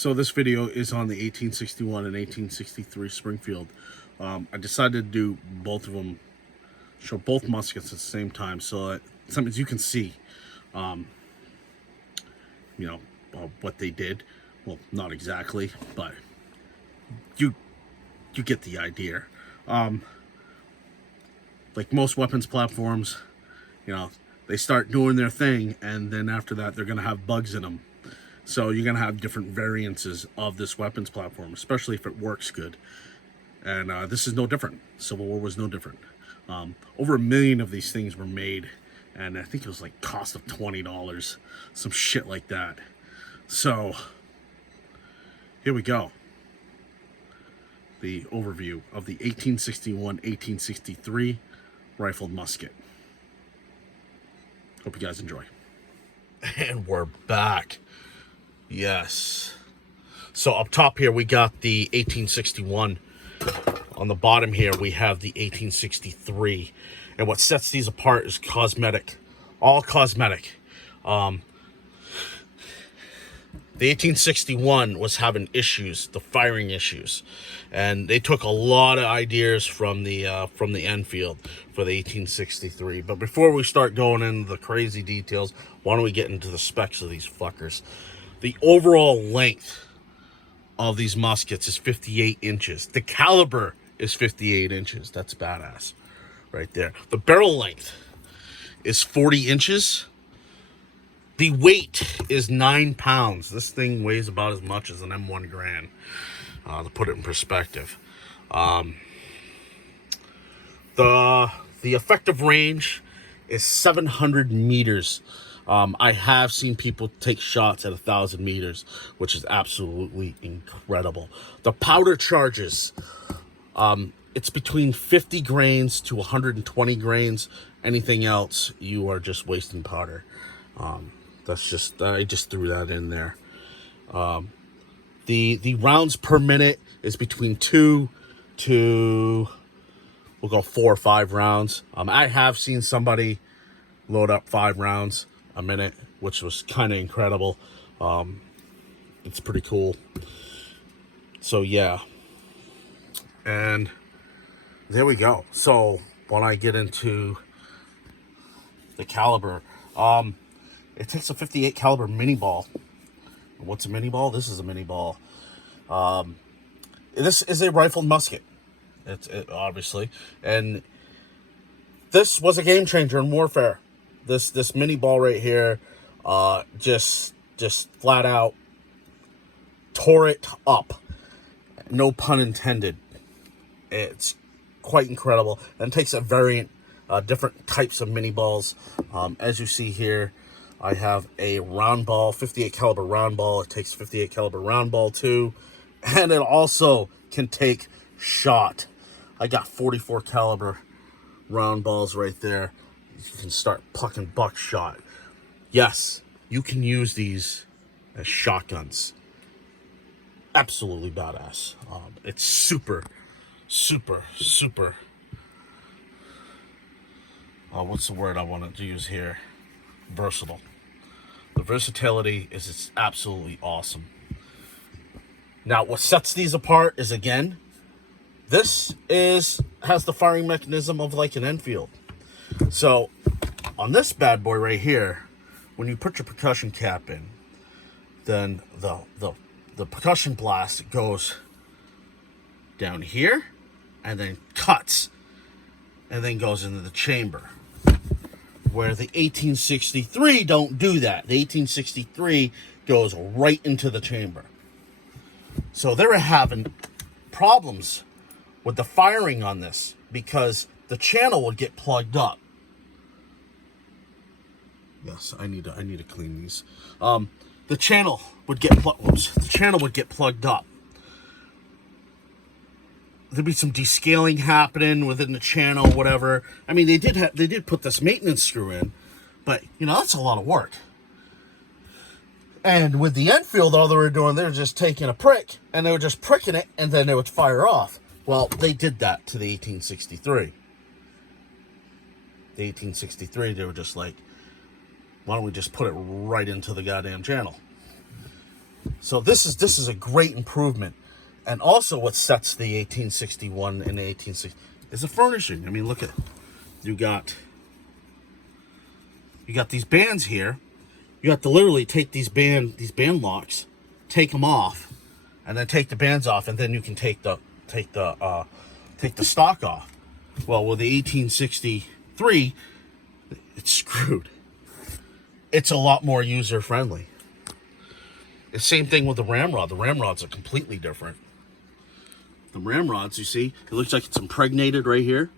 So this video is on the 1861 and 1863 Springfield. I decided to do both of them, show both muskets at the same time, so that sometimes you can see, um, what they did. Well, not exactly, but you get the idea. Like most weapons platforms, they start doing their thing, and then after that, they're gonna have bugs in them. So you're going to have different variances of this weapons platform, especially if it works good. And this is no different. Civil War was no different. Over 1 million of these things were made, and I think it was like cost of $20, some shit like that. So here we go. The overview of the 1861-1863 rifled musket. Hope you guys enjoy. And we're back. Yes. So up top here, we got the 1861. On the bottom here, we have the 1863. And what sets these apart is cosmetic. All cosmetic. The 1861 was having issues, the firing issues. And they took a lot of ideas from the Enfield for the 1863. But before we start going into the crazy details, why don't we get into the specs of these fuckers? The overall length of these muskets is 58 inches. The caliber is 58 inches. That's badass right there. The barrel length is 40 inches. The weight is 9 pounds. This thing weighs about as much as an M1 Garand, to put it in perspective. The effective range is 700 meters. I have seen people take shots at 1,000 meters, which is absolutely incredible. The powder charges, it's between 50 grains to 120 grains. Anything else, you are just wasting powder. I just threw that in there. The rounds per minute is between 2 to, we'll go 4 or 5 rounds. I have seen somebody load up 5 rounds a minute, which was kind of incredible. It's pretty cool. So yeah, and there we go. So when I get into the caliber, it takes a 58 caliber mini ball. What's a mini ball? This is a mini ball. This is a rifled musket. It obviously, and this was a game changer in warfare. This mini ball right here, just flat out tore it up. No pun intended. It's quite incredible, and it takes a variant, different types of mini balls. As you see here, I have a round ball, 58 caliber round ball. It takes 58 caliber round ball too, and it also can take shot. I got 44 caliber round balls right there. You can start plucking buckshot. Yes, you can use these as shotguns. Absolutely badass. It's super. What's the word I wanted to use here? Versatile. The versatility is it's absolutely awesome. Now, what sets these apart is, again, this has the firing mechanism of like an Enfield. So on this bad boy right here, when you put your percussion cap in, then the percussion blast goes down here and then cuts and then goes into the chamber. Where the 1863 don't do that. The 1863 goes right into the chamber. So they were having problems with the firing on this because the channel would get plugged up. Yes, I need to clean these. The channel would get plugged up. There'd be some descaling happening within the channel, whatever. I mean, they did put this maintenance screw in, but that's a lot of work. And with the Enfield, all they were doing, they were just taking a prick and they were just pricking it, and then they would fire off. Well, they did that to the 1863. The 1863, they were just like, why don't we just put it right into the goddamn channel? So this is a great improvement. And also what sets the 1861 and the 1860 is the furnishing. I mean, look at, you got these bands here. You have to literally take these band locks, take them off, and then take the bands off, and then you can take the stock off. Well, with the 1863, it's screwed. It's a lot more user friendly. The same thing with the ramrod. The ramrods are completely different. The ramrods, you see, it looks like it's impregnated right here.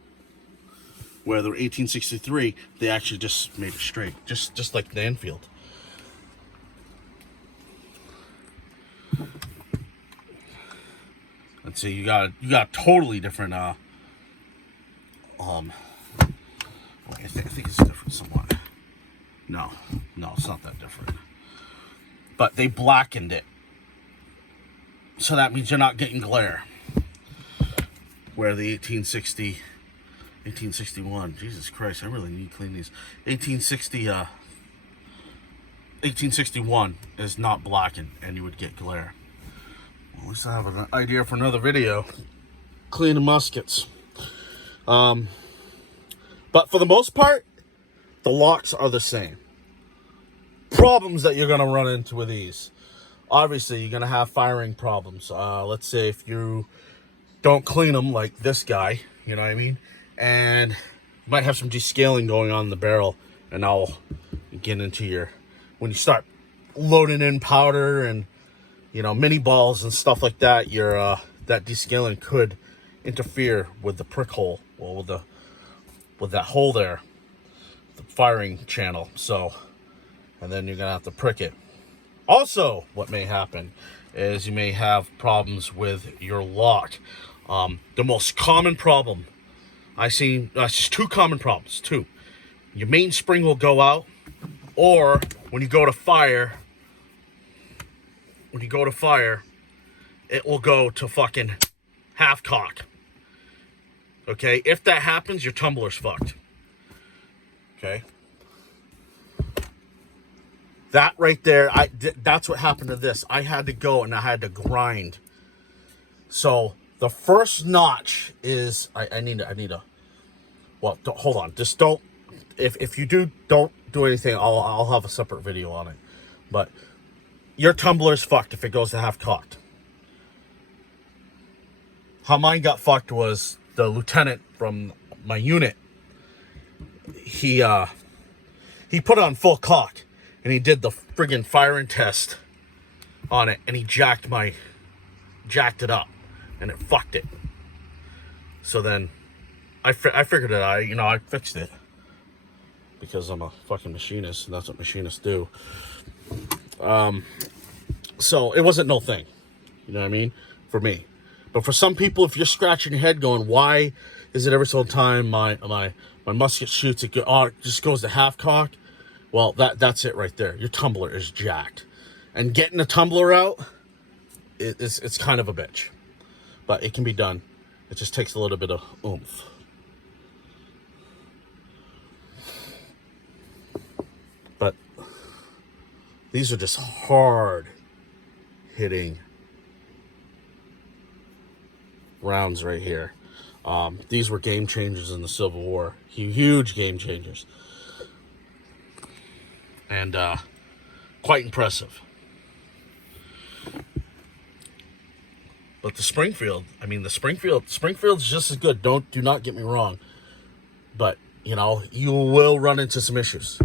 Where the 1863, they actually just made it straight, just like the Enfield. Let's see, you got totally different. I think it's different somewhat. No, it's not that different. But they blackened it, so that means you're not getting glare. Where the 1861, Jesus Christ, I really need to clean these. 1861 is not blackened, and you would get glare. Well, at least I have an idea for another video. Cleaning muskets. But for the most part, the locks are the same. Problems that you're going to run into with these. Obviously, you're going to have firing problems. Let's say if you don't clean them like this guy, you know what I mean? And you might have some descaling going on in the barrel. And I'll get into when you start loading in powder and, you know, mini balls and stuff like that, that descaling could interfere with the prick hole, or with that hole there, the firing channel. So, and then you're gonna have to prick it. Also, what may happen is you may have problems with your lock. The most common problem I see, just two common problems. Two, your main spring will go out, or when you go to fire, it will go to fucking half cock. Okay, if that happens, your tumbler's fucked. Okay, that right there, that's what happened to this. I had to go and I had to grind. So the first notch is I need a. Well, hold on. Just don't. If you don't do anything, I'll have a separate video on it. But your tumbler's fucked if it goes to half cocked. How mine got fucked was the lieutenant from my unit. He put it on full cock, and he did the friggin' firing test on it, and he jacked it up, and it fucked it. So then I figured it out. You know, I fixed it because I'm a fucking machinist, and that's what machinists do. So it wasn't no thing, you know what I mean, for me. But for some people, if you're scratching your head going, why is it every single time my musket shoots, it just goes to half cock? Well, that's it right there. Your tumbler is jacked. And getting the tumbler out, it's kind of a bitch. But it can be done. It just takes a little bit of oomph. But these are just hard hitting rounds right here. These were game changers in the Civil War. Huge game changers. And quite impressive. But the Springfield, Springfield's just as good. Do not get me wrong. But, you know, you will run into some issues.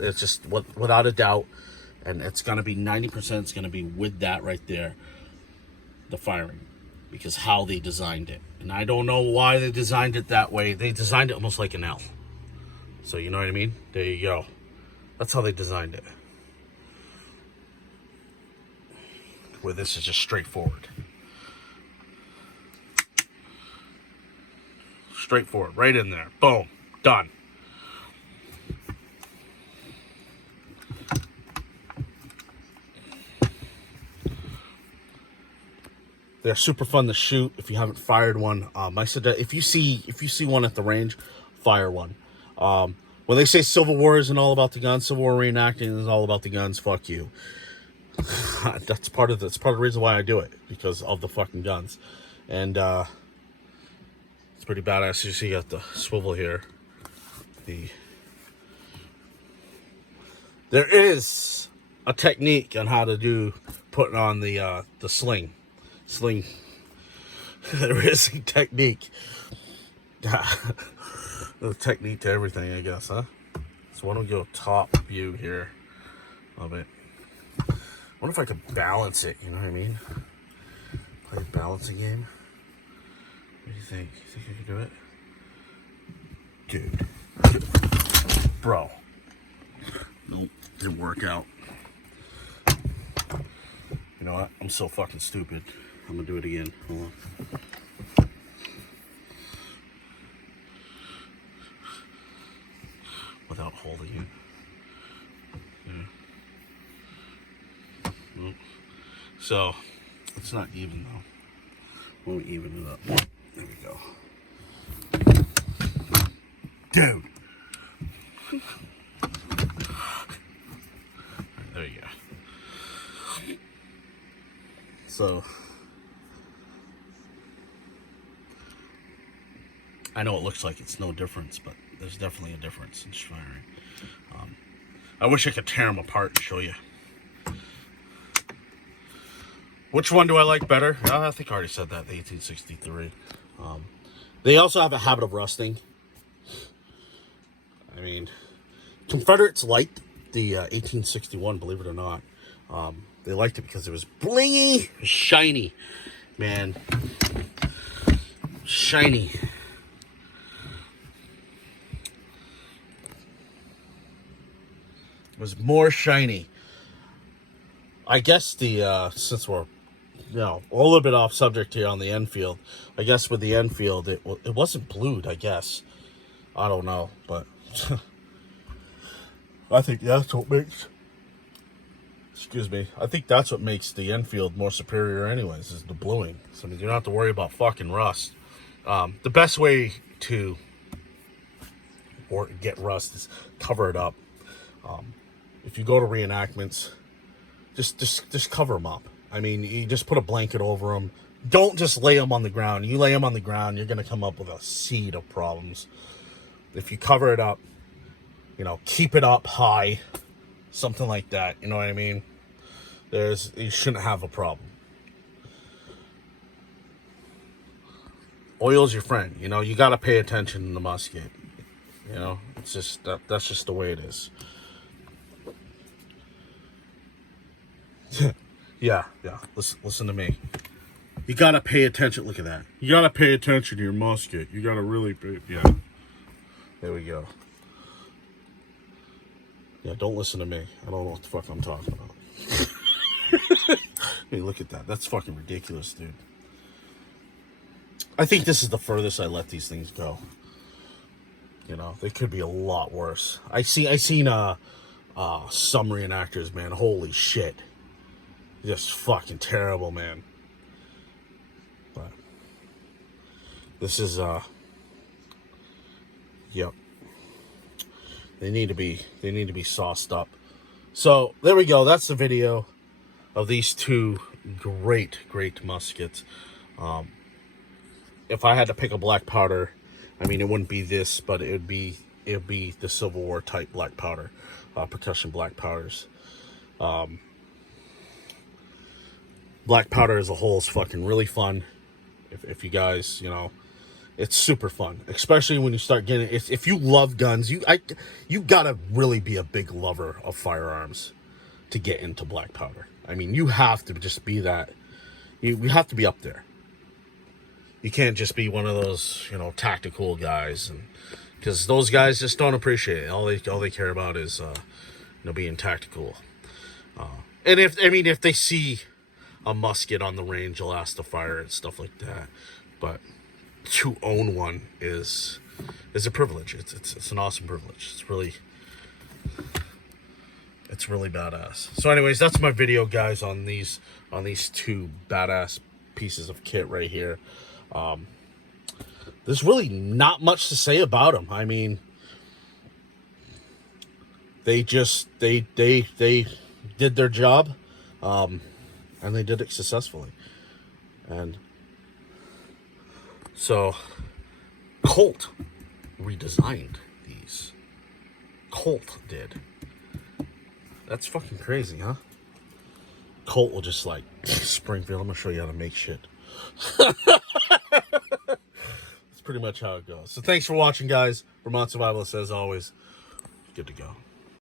It's just without a doubt. And it's going to be 90%, it's going to be with that right there, the firing. Because how they designed it. And I don't know why they designed it that way. They designed it almost like an L. So, you know what I mean? There you go. That's how they designed it. Where this is just straightforward. Straightforward. Right in there. Boom. Done. They're super fun to shoot if you haven't fired one. I said that if you see one at the range, fire one. When they say Civil War isn't all about the guns, Civil War reenacting is all about the guns, fuck you. That's part of the reason why I do it, because of the fucking guns. And it's pretty badass. You see, you got the swivel here. There is a technique on how to do putting on the sling. There is a technique. A technique to everything, I guess, huh? So why don't we go top view here of it? I wonder if I could balance it, you know what I mean? Play a balancing game. What do you think? You think I can do it? Dude. Bro. Nope, didn't work out. You know what? I'm so fucking stupid. I'm gonna do it again. Hold on. Without holding it. Yeah. Nope. So, it's not even though. We'll even it up. There we go. Dude! Right, there you go. So, I know it looks like it's no difference, but there's definitely a difference in firing. I wish I could tear them apart and show you. Which one do I like better? I think I already said that, the 1863. They also have a habit of rusting. I mean, Confederates liked the 1861, believe it or not. They liked it because it was blingy, shiny. Man. Shiny. It was more shiny. I guess since we're, a little bit off subject here on the Enfield, I guess with the Enfield, it wasn't blued, I guess. I don't know, but I think that's what makes, I think that's what makes the Enfield more superior anyways, is the bluing. So I mean, you don't have to worry about fucking rust. The best way to get rust is cover it up. If you go to reenactments, just cover them up. I mean, you just put a blanket over them. Don't just lay them on the ground. You lay them on the ground, you're going to come up with a seed of problems. If you cover it up, keep it up high, something like that, you know what I mean? You shouldn't have a problem. Oil's your friend, you got to pay attention in the musket. It's just, that's just the way it is. Yeah. Listen to me. You gotta pay attention. Look at that. You gotta pay attention to your musket. You gotta really pay. Yeah. There we go. Yeah, don't listen to me. I don't know what the fuck I'm talking about. Hey, look at that. That's fucking ridiculous, dude. I think this is the furthest I let these things go. They could be a lot worse. I seen some reenactors, man. Holy shit. Just fucking terrible, man. But this is yep. They need to be sauced up. So there we go. That's the video of these two great muskets. If I had to pick a black powder, I mean, it wouldn't be this, but it'd be the Civil War type black powder, percussion black powders. Black powder as a whole is fucking really fun. If you guys, it's super fun, especially when you start getting. If you love guns, you gotta really be a big lover of firearms to get into black powder. I mean, you have to just be that. You have to be up there. You can't just be one of those, tactical guys, and because those guys just don't appreciate it. All they care about is, being tactical. And if they see a musket on the range, they'll ask to fire and stuff like that. But to own one is a privilege. It's an awesome privilege. It's really badass. So anyways, that's my video, guys, on these two badass pieces of kit right here. There's really not much to say about them. I mean, they did their job. And they did it successfully. And so Colt redesigned these. Colt did. That's fucking crazy, huh? Colt will just like, Springfield, I'm gonna show you how to make shit. That's pretty much how it goes. So thanks for watching, guys. Vermont Survivalist, as always, good to go.